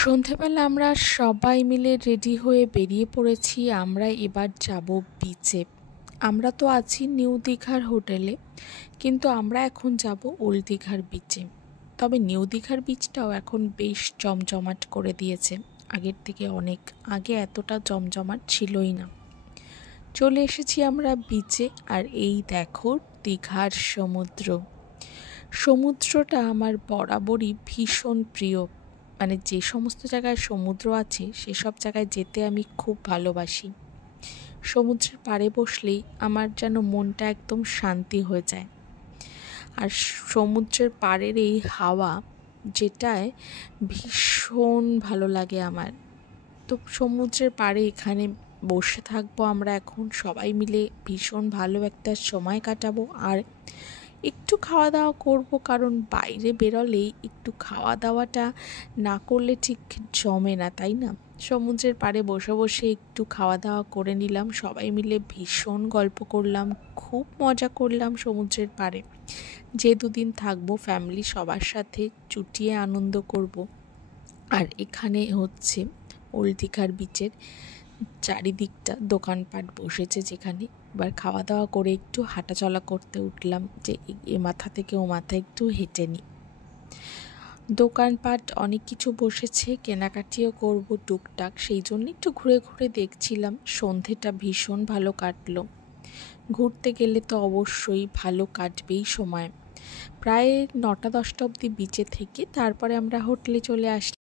সন্ধেবেলা আমরা সবাই মিলে রেডি হয়ে বেরিয়ে পড়েছি। আমরা এবার যাব বিচে। আমরা তো আছি নিউ দীঘার হোটেলে, কিন্তু আমরা এখন যাব ওল্ড দীঘার বিচে। তবে নিউ দীঘার বিচটাও এখন বেশ জমজমাট করে দিয়েছে, আগের থেকে অনেক। আগে এতটা জমজমাট ছিলই না। চলে এসেছি আমরা বিচে, আর এই দেখো দীঘার সমুদ্র। সমুদ্রটা আমার বরাবরই ভীষণ প্রিয়। মানে যে সমস্ত জায়গায় সমুদ্র আছে সেসব জায়গায় যেতে আমি খুব ভালোবাসি। সমুদ্রের পাড়ে বসলেই আমার যেন মনটা একদম শান্তি হয়ে যায়। আর সমুদ্রের পাড়ের এই হাওয়া, যেটায় ভীষণ ভালো লাগে আমার। তো সমুদ্রের পাড়ে এখানে বসে থাকবো আমরা এখন সবাই মিলে, ভীষণ ভালো একটা সময় কাটাবো। আর একটু খাওয়া দাওয়া করবো, কারণ বাইরে বেরোলেই একটু খাওয়া দাওয়াটা না করলে ঠিক জমে না, তাই না? সমুদ্রের পাড়ে বসে বসে একটু খাওয়া দাওয়া করে নিলাম, সবাই মিলে ভীষণ গল্প করলাম, খুব মজা করলাম সমুদ্রের পাড়ে। যে দুদিন থাকবো ফ্যামিলি সবার সাথে চুটিয়ে আনন্দ করব। আর এখানে হচ্ছে ওল্ড দীঘার বিচের চারিদিকটা দোকানপাট বসেছে, যেখানে এবার খাওয়া দাওয়া করে একটু হাঁটাচলা করতে উঠলাম, যে এ মাথা থেকে ও মাথা একটু হেঁটে নিই। দোকানপাট অনেক কিছু বসেছে, কেনাকাটিও করব টুকটাক, সেই জন্য একটু ঘুরে ঘুরে দেখছিলাম। সন্ধেটা ভীষণ ভালো কাটলো। ঘুরতে গেলে তো অবশ্যই ভালো কাটবেই সময়। প্রায় 9টা 10টা অবধি বিচে থেকে তারপরে আমরা হোটেলে চলে আসলাম।